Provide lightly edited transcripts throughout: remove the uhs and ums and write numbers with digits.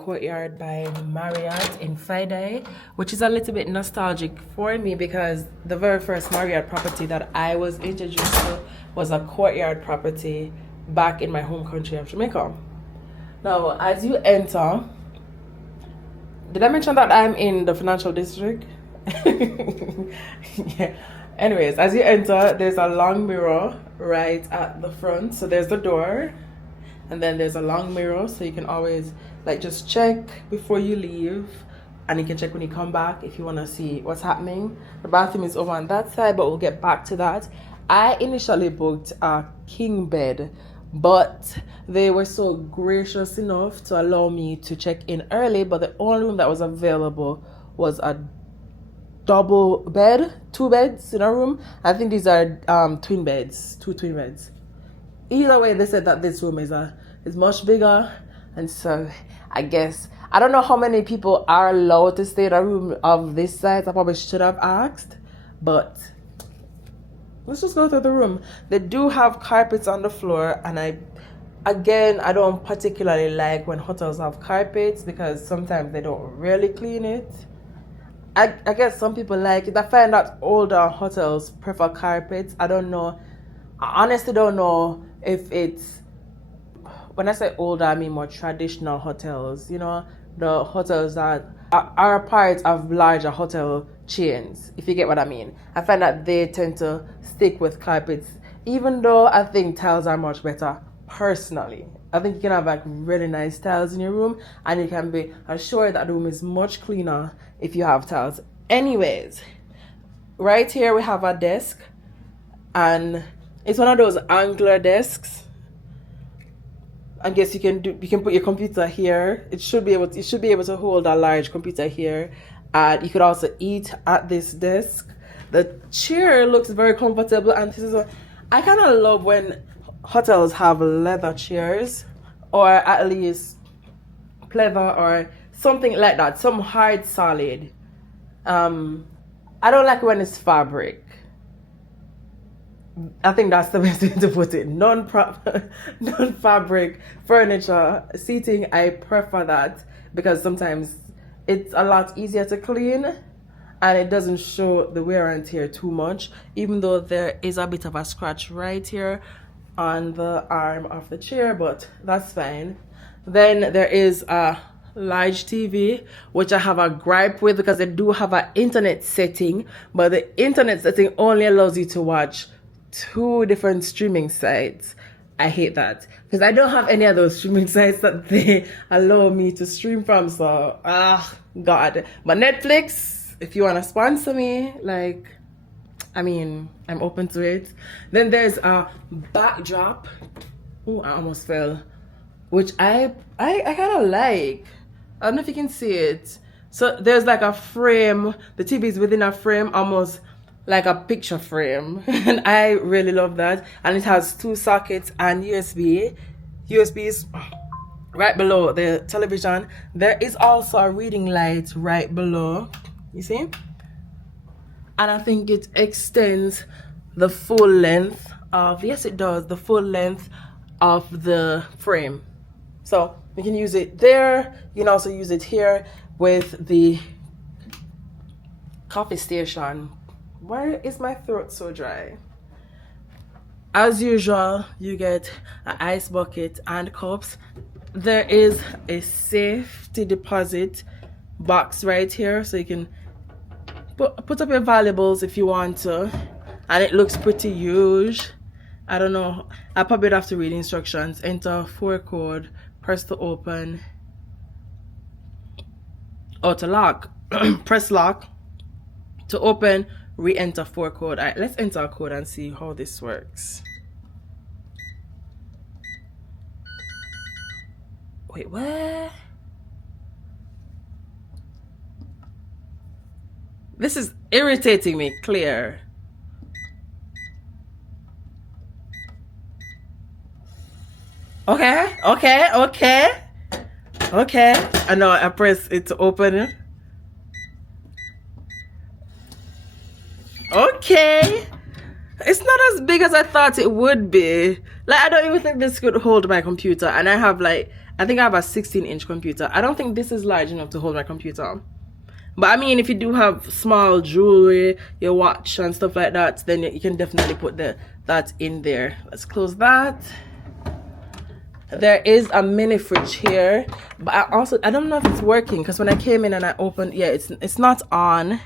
Courtyard by Marriott in FiDi, which is a little bit nostalgic for me because the very first Marriott property that I was introduced to was a Courtyard property back in my home country of Jamaica. Now, as you enter, did I mention that I'm in the financial district? Yeah. Anyways, as you enter, there's a long mirror right at the front. So there's the door, and then there's a long mirror, so you can always like just check before you leave, and you can check when you come back if you want to see what's happening. The bathroom is over on that side, but we'll get back to that. I initially booked a king bed, but they were so gracious enough to allow me to check in early, but the only room that was available was a double bed, 2 beds in a room. I think these are twin beds, 2 twin beds. Either way, they said that this room is much bigger, and so I guess I don't know how many people are allowed to stay in a room of this size. I probably should have asked, but let's just go through the room. They do have carpets on the floor, and I don't particularly like when hotels have carpets because sometimes they don't really clean it. I guess some people like it. I find that older hotels prefer carpets. I don't know. I honestly don't know if it's, when I say older, I mean more traditional hotels. You know, the hotels that are a part of larger hotel chains, if you get what I mean. I find that they tend to stick with carpets, even though I think tiles are much better personally. I think you can have like really nice tiles in your room, and you can be assured that the room is much cleaner if you have tiles. Anyways, right here we have a desk, and it's one of those angular desks. I guess you can put your computer here. It should be able to hold a large computer here, and you could also eat at this desk. The chair looks very comfortable, and this is I kind of love when hotels have leather chairs, or at least pleather or something like that, some hard solid. I don't like when it's fabric. I think that's the best way to put it. Non-fabric furniture seating, I prefer that because sometimes it's a lot easier to clean and it doesn't show the wear and tear too much, even though there is a bit of a scratch right here on the arm of the chair, but that's fine. Then there is a large TV, which I have a gripe with because they do have an internet setting, but the internet setting only allows you to watch 2 different streaming sites. I hate that because I don't have any of those streaming sites that they allow me to stream from. So God. But Netflix, if you want to sponsor me, like, I mean, I'm open to it. Then there's a backdrop. Oh, I almost fell. Which I kind of like. I don't know if you can see it. So there's like a frame. The TV is within a frame, almost like a picture frame. And I really love that. And it has 2 sockets and USB. USB is right below the television. There is also a reading light right below. You see? And I think it extends the full length of, yes it does, the full length of the frame. So you can use it there. You can also use it here with the coffee station. Why is my throat so dry? As usual, you get an ice bucket and cups. There is a safety deposit box right here, so you can put up your valuables if you want to, and it looks pretty huge. I don't know, I probably have to read instructions. Enter 4 code, press to open, or to lock. Press lock to open, re-enter 4 code. All right, let's enter a code and see how this works. Wait, what? This is irritating me, Clear. Okay. I know I press it to open. Okay. It's not as big as I thought it would be. Like, I don't even think this could hold my computer. And I I think I have a 16-inch computer. I don't think this is large enough to hold my computer. But I mean, if you do have small jewelry, your watch and stuff like that, then you can definitely put that in there. Let's close that. There is a mini fridge here, but I don't know if it's working, because when I came in and I opened, yeah, it's not on.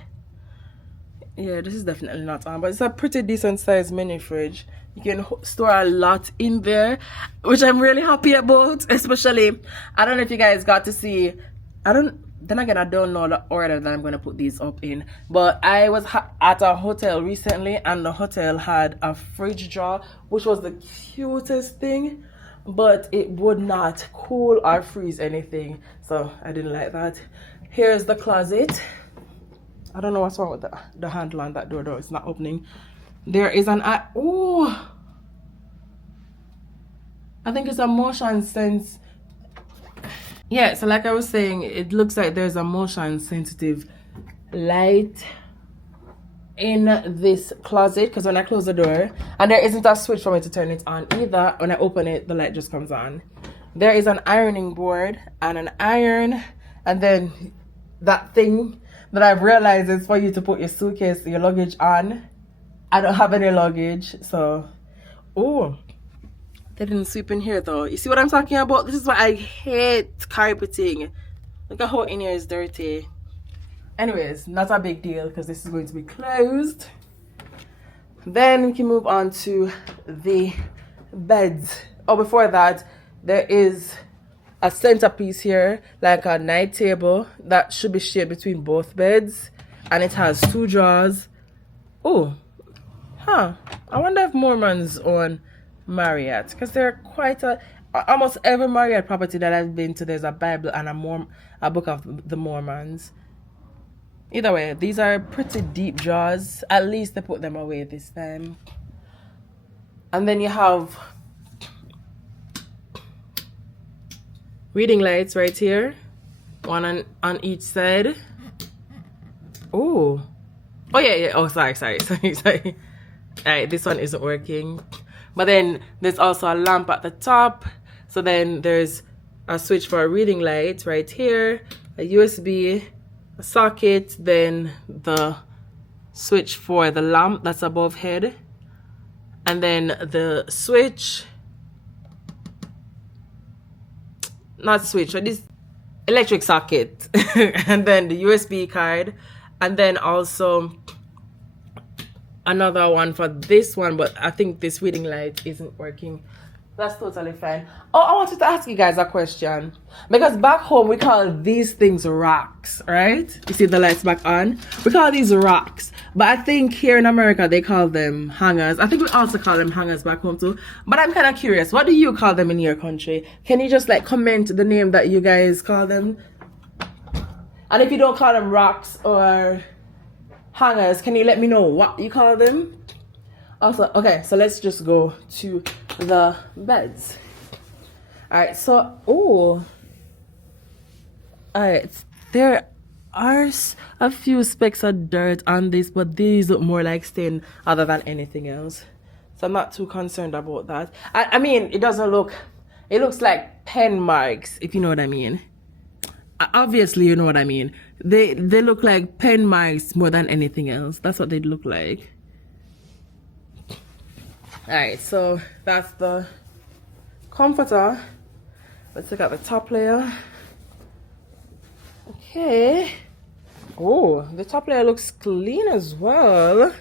Yeah, this is definitely not on, but it's a pretty decent sized mini fridge. You can store a lot in there, which I'm really happy about. Especially, I don't know if you guys got to see, then again, I don't know the order that I'm going to put these up in, but I was at a hotel recently, and the hotel had a fridge drawer, which was the cutest thing, but it would not cool or freeze anything, so I didn't like that. Here's the closet. I don't know what's wrong with the handle on that door though. It's not opening. There is an I think it's a motion sense. Yeah, so like I was saying, it looks like there's a motion sensitive light in this closet, because when I close the door, and there isn't a switch for me to turn it on either, when I open it the light just comes on. There is an ironing board and an iron, and then that thing that I've realized is for you to put your suitcase, your luggage on. I don't have any luggage, so they didn't sweep in here though. You see what I'm talking about? This is why I hate carpeting. Look at how in here is dirty. Anyways, not a big deal, because this is going to be closed. Then we can move on to the beds. Oh, before that, there is a centerpiece here, like a night table that should be shared between both beds, and it has 2 drawers. I wonder if Mormons own Marriott, because they're quite almost every Marriott property that I've been to, there's a Bible and a book of the Mormons. Either way, these are pretty deep drawers. At least they put them away this time. And then you have reading lights right here, one on each side. Oh yeah. Oh, sorry. All right, this one isn't working. But then there's also a lamp at the top. So then there's a switch for a reading light right here, a USB, a socket, then the switch for the lamp that's above head, and then the switch, not switch, but this electric socket, and then the USB card, and then also another one for this one, but I think this reading light isn't working. That's totally fine. Oh, I wanted to ask you guys a question, because back home we call these things rocks, right? You see the lights back on? We call these rocks, but I think here in America they call them hangers. I think we also call them hangers back home too, but I'm kind of curious, what do you call them in your country? Can you just like comment the name that you guys call them? And if you don't call them rocks or hangers, can you let me know what you call them? Also, okay, so let's just go to the beds. All right, so all right, there are a few specks of dirt on this, but these look more like stain other than anything else, so I'm not too concerned about that. I mean, it looks like pen marks, if you know what I mean. Obviously you know what I mean. They look like pen marks more than anything else. That's what they look like. Alright, so that's the comforter. Let's look at the top layer. Okay. Oh, the top layer looks clean as well.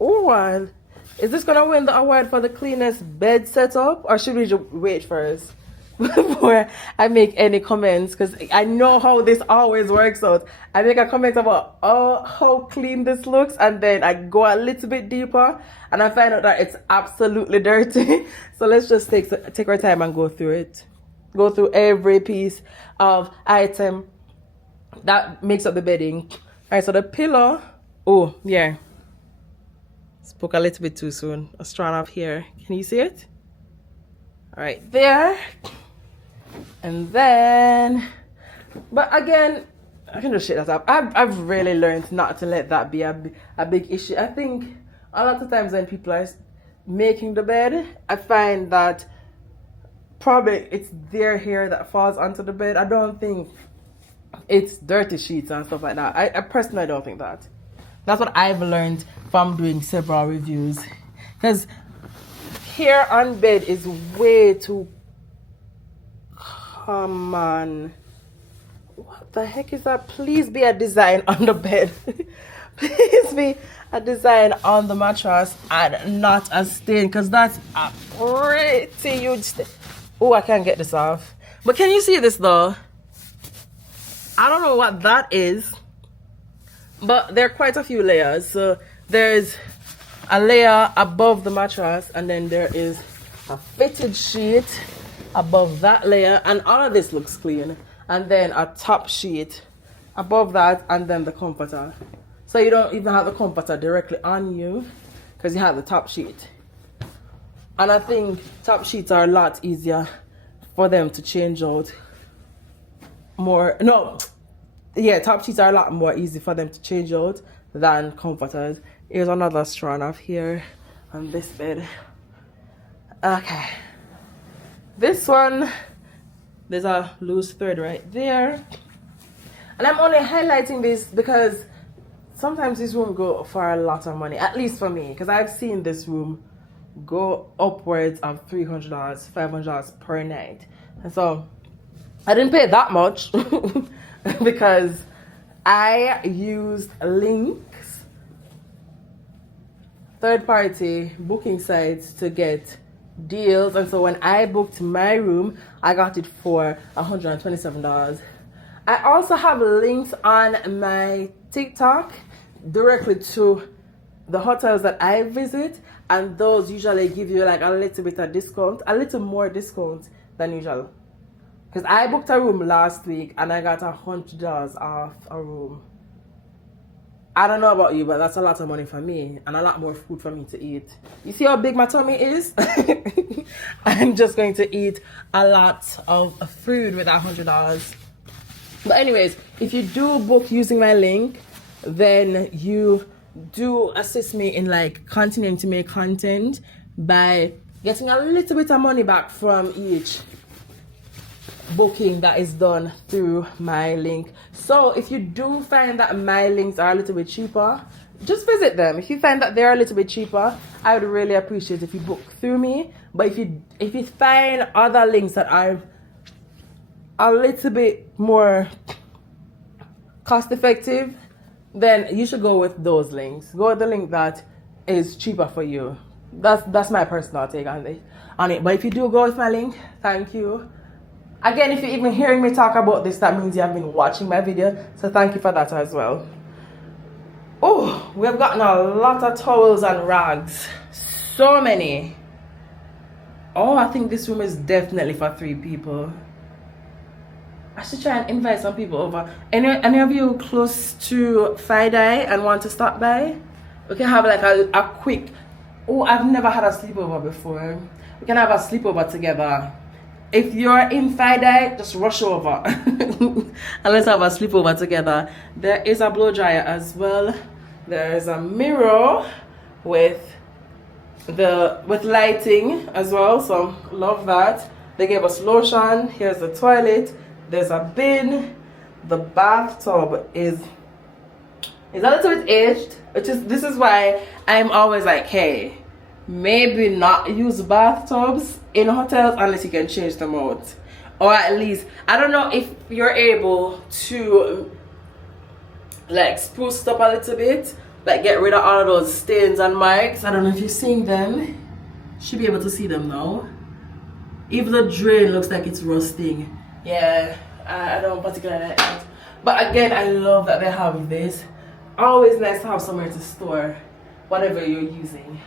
Oh, is this gonna win the award for the cleanest bed setup, or should we just wait first before I make any comments? Because I know how this always works out. I make a comment about how clean this looks, and then I go a little bit deeper and I find out that it's absolutely dirty. So let's just take our time and go through it. Go through every piece of item that makes up the bedding. Alright, so the pillow, oh yeah, spoke a little bit too soon. A strand up here. Can you see it? Alright, there. And then, but again, I can just shake that up. I've really learned not to let that be a big issue. I think a lot of times when people are making the bed, I find that probably it's their hair that falls onto the bed. I don't think it's dirty sheets and stuff like that. I personally don't think that. That's what I've learned from doing several reviews. Because hair on bed is way too common. What the heck is that? Please be a design on the bed. Please be a design on the mattress and not a stain, because that's a pretty huge stain. Oh, I can't get this off. But can you see this though? I don't know what that is, but there are quite a few layers. So there's a layer above the mattress, and then there is a fitted sheet above that layer, and all of this looks clean. And then a top sheet above that, and then the comforter. So you don't even have the comforter directly on you because you have the top sheet. And I think top sheets are a lot easier for them to change out. Top sheets are a lot more easy for them to change out than comforters. Here's another strand of hair on this bed. Okay. This one, there's a loose thread right there. And I'm only highlighting this because sometimes this room go for a lot of money, at least for me, because I've seen this room go upwards of $300, $500 per night. And so I didn't pay that much because I used links, third-party booking sites to get deals. And so when I booked my room, I got it for $127. I also have links on my TikTok directly to the hotels that I visit, and those usually give you like a little bit of discount, a little more discount than usual. Because I booked a room last week and I got $100 off a room. I don't know about you, but that's a lot of money for me and a lot more food for me to eat. You see how big my tummy is? I'm just going to eat a lot of food with $100. But anyways, if you do book using my link, then you do assist me in like continuing to make content by getting a little bit of money back from each booking that is done through my link. So if you do find that my links are a little bit cheaper, just visit them. If you find that they're a little bit cheaper, I would really appreciate if you book through me. But if you find other links that are a little bit more cost effective, then you should go with those links. Go with the link that is cheaper for you. That's my personal take on it. But if you do go with my link, thank you. Again, if you're even hearing me talk about this, that means you have been watching my video. So thank you for that as well. Oh, we have gotten a lot of towels and rags. So many. Oh, I think this room is definitely for 3 people. I should try and invite some people over. Any of you close to FiDi and want to stop by? We can have like a quick... Oh, I've never had a sleepover before. We can have a sleepover together. If you're in FiDi, just rush over. And let's have a sleepover together. There is a blow dryer as well. There is a mirror with lighting as well. So love that. They gave us lotion. Here's the toilet. There's a bin. The bathtub is a little bit aged, this is why I'm always like, hey, maybe not use bathtubs in hotels unless you can change them out. Or at least, I don't know if you're able to like spruce it up a little bit, like get rid of all of those stains and marks. I don't know if you're seeing them. Should be able to see them now. If the drain looks like it's rusting, yeah, I don't particularly like that. But again, I love that they have this. Always nice to have somewhere to store whatever you're using.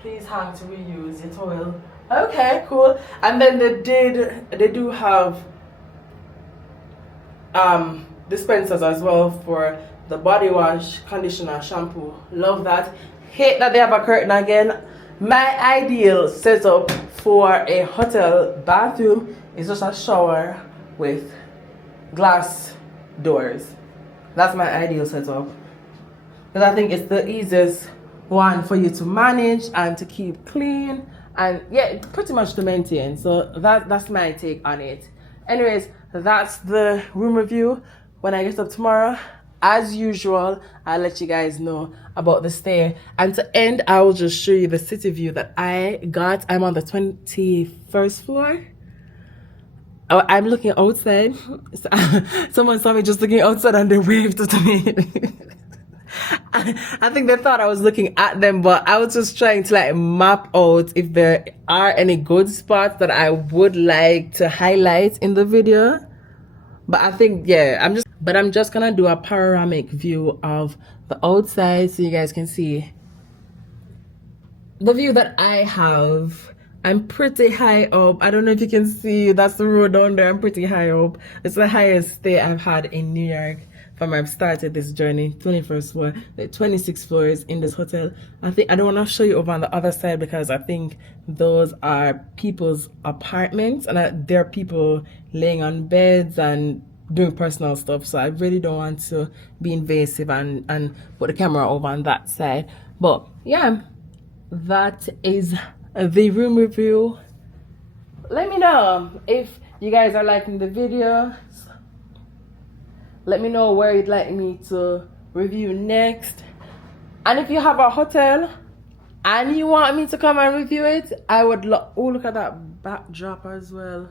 Please hang to reuse your towel. Okay, cool. And then they do have dispensers as well for the body wash, conditioner, shampoo. Love that. Hate that they have a curtain again. My ideal setup for a hotel bathroom is just a shower with glass doors. That's my ideal setup, because I think it's the easiest one for you to manage and to keep clean and yeah, pretty much to maintain. So that's my take on it. Anyways, that's the room review. When I get up tomorrow, as usual, I'll let you guys know about the stay. And to end, I will just show you the city view that I got. I'm on the 21st floor. Oh, I'm looking outside. Someone saw me just looking outside and they waved to me. I think they thought I was looking at them, but I was just trying to like map out if there are any good spots that I would like to highlight in the video. But I think, yeah, I'm just gonna do a panoramic view of the outside so you guys can see the view that I have. I'm pretty high up. I don't know if you can see, that's the road down there. I'm pretty high up. It's the highest stay I've had in New York from I've started this journey. 21st floor, 26 floors in this hotel. I don't want to show you over on the other side because I think those are people's apartments and there are people laying on beds and doing personal stuff. So I really don't want to be invasive and put the camera over on that side. But yeah, that is the room review. Let me know if you guys are liking the video. Let me know where you'd like me to review next. And if you have a hotel and you want me to come and review it, I would love. Oh, look at that backdrop as well.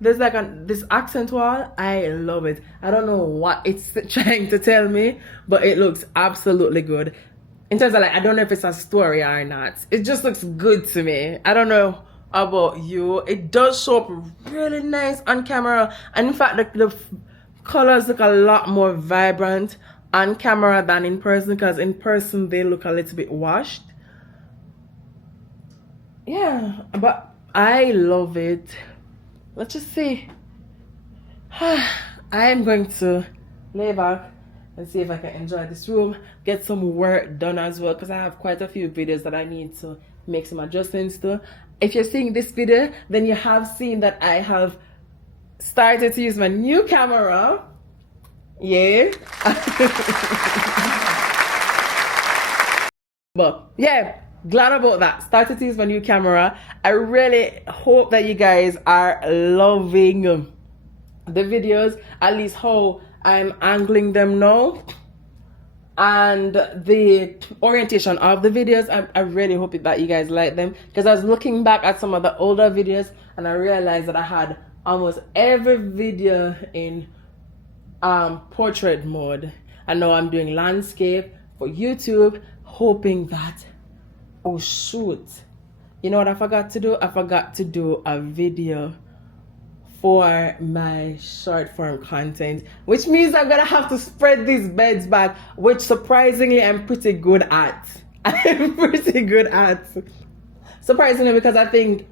There's like this accent wall. I love it. I don't know what it's trying to tell me, but it looks absolutely good. In terms of like, I don't know if it's a story or not. It just looks good to me. I don't know about you. It does show up really nice on camera. And in fact, the colors look a lot more vibrant on camera than in person, because in person they look a little bit washed. Yeah, but I love it. Let's just see. I am going to lay back and see if I can enjoy this room, get some work done as well, because I have quite a few videos that I need to make some adjustments to. If you're seeing this video, then you have seen that I have started to use my new camera. Yeah. But yeah, glad about that. Started to use my new camera. I really hope that you guys are loving the videos, at least how I'm angling them now, and the orientation of the videos. I really hope that you guys like them, because I was looking back at some of the older videos and I realized that I had almost every video in portrait mode, and now I'm doing landscape for YouTube, hoping that, oh shoot, you know what I forgot to do? I forgot to do a video for my short form content, which means I'm gonna have to spread these beds back, which surprisingly I'm pretty good at. I'm pretty good at, surprisingly, because I think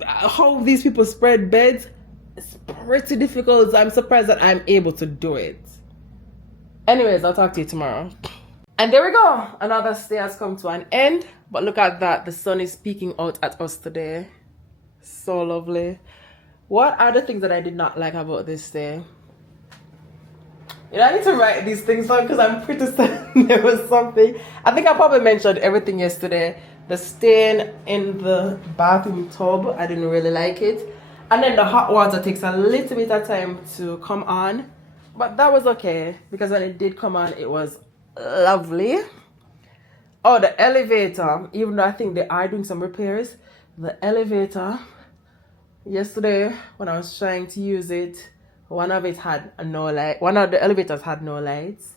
how these people spread beds is pretty difficult. So I'm surprised that I'm able to do it. Anyways, I'll talk to you tomorrow. And there we go, another stay has come to an end. But look at that, the sun is peeking out at us today. So lovely. What are the things that I did not like about this stay? You know, I need to write these things down because I'm pretty certain there was something. I think I probably mentioned everything yesterday. The stain in the bathroom tub, I didn't really like it. And then the hot water takes a little bit of time to come on. But that was okay, because when it did come on, it was lovely. Oh, the elevator, even though I think they are doing some repairs, the elevator, yesterday when I was trying to use it, one of the elevators had no lights,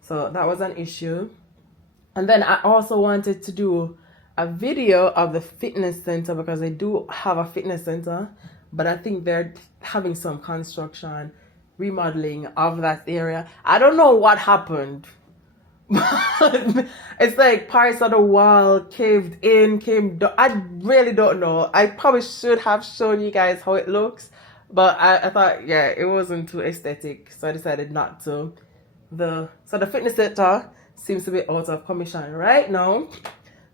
so that was an issue. And then I also wanted to do a video of the fitness center, because they do have a fitness center, but I think they're having some construction, remodeling of that area. I don't know what happened. It's like parts of the wall caved in, came down. I really don't know. I probably should have shown you guys how it looks, but I thought, yeah, it wasn't too aesthetic, so I decided not to. So the fitness center seems to be out of commission right now.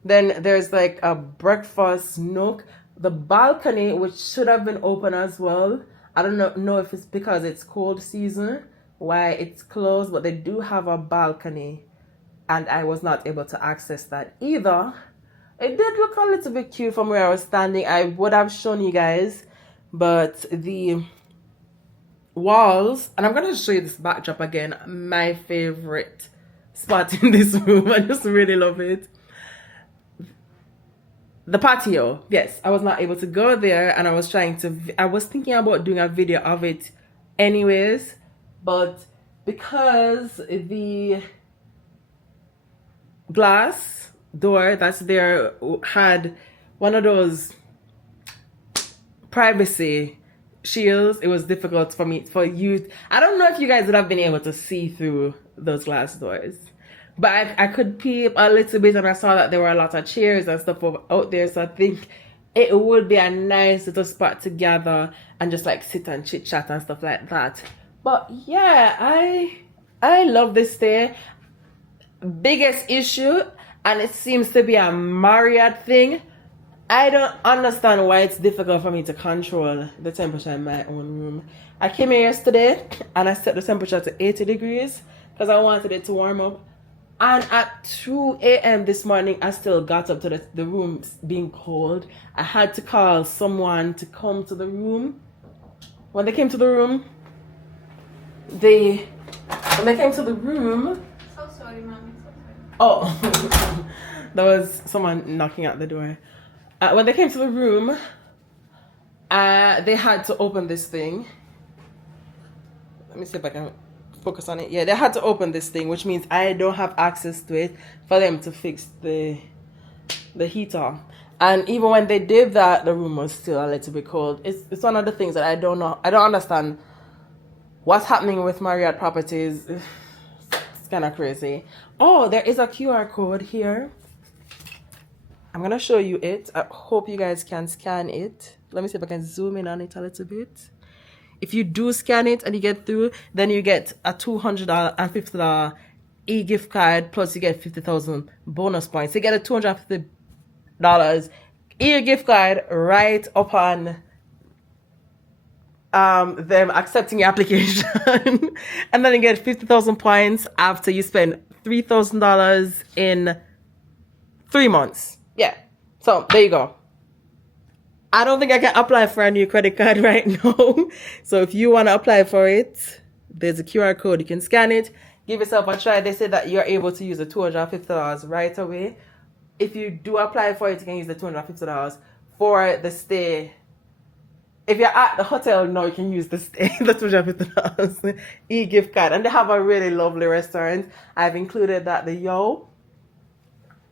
Then there's like a breakfast nook, the balcony, which should have been open as well. I don't know if it's because it's cold season why it's closed, but they do have a balcony and I was not able to access that either. It did look a little bit cute from where I was standing. I would have shown you guys, but the walls, and I'm going to show you this backdrop again, my favorite spot in this room. I just really love it. The patio, yes, I was not able to go there, and I was thinking about doing a video of it anyways, but because the glass door that's there had one of those privacy shields, it was difficult for you. I don't know if you guys would have been able to see through those glass doors, but I could peep a little bit, and I saw that there were a lot of chairs and stuff out there, so I think it would be a nice little spot to gather and just like sit and chit chat and stuff like that. But yeah, I love this stay. Biggest issue, and it seems to be a Marriott thing, I don't understand why it's difficult for me to control the temperature in my own room. I came here yesterday and I set the temperature to 80 degrees because I wanted it to warm up. And at 2 a.m. this morning, I still got up to the room being cold. I had to call someone to come to the room. When they came to the room, So sorry, Mommy. So sorry. Oh, there was someone knocking at the door. When they came to the room, they had to open this thing. Let me see if I can focus on it. Yeah, they had to open this thing, which means I don't have access to it for them to fix the heater. And even when they did that, the room was still a little bit cold. It's one of the things that I don't know. I don't understand what's happening with Marriott properties. It's kind of crazy. Oh, there is a QR code here. I'm going to show you it. I hope you guys can scan it. Let me see if I can zoom in on it a little bit. If you do scan it and you get through, then you get a $250 e-gift card, plus you get 50,000 bonus points. You get a $250 e-gift card right upon them accepting your application. And then you get 50,000 points after you spend $3,000 in 3 months. Yeah, so there you go. I don't think I can apply for a new credit card right now. So if you want to apply for it, there's a QR code. You can scan it, give yourself a try. They say that you're able to use the $250 right away. If you do apply for it, you can use the $250 for the stay. If you're at the hotel now, you can use the stay, the $250 e-gift card. And they have a really lovely restaurant. I've included that, the Yo.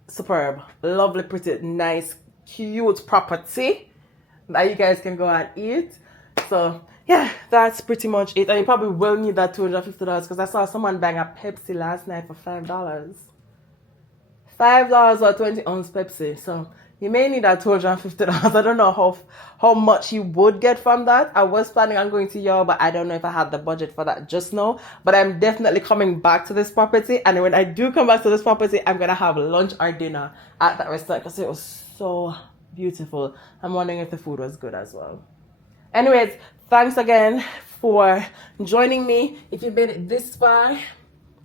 Superb, lovely, pretty, nice, cute property that you guys can go and eat. So yeah, that's pretty much it. And you probably will need that $250 because I saw someone buying a Pepsi last night for $5. $5 or 20-ounce Pepsi. So you may need that $250. I don't know how much you would get from that. I was planning on going to Yo, but I don't know if I had the budget for that just now. But I'm definitely coming back to this property. And when I do come back to this property, I'm going to have lunch or dinner at that restaurant because it was so beautiful. I'm wondering if the food was good as well. Anyways, thanks again for joining me. If you made it this far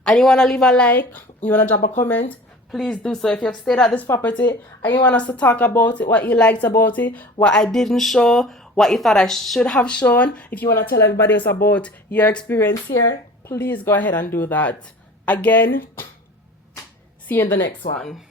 and you want to leave a like, you want to drop a comment, please do so. If you have stayed at this property and you want us to talk about it, what you liked about it, what I didn't show, what you thought I should have shown, if you want to tell everybody else about your experience here, please go ahead and do that. Again, see you in the next one.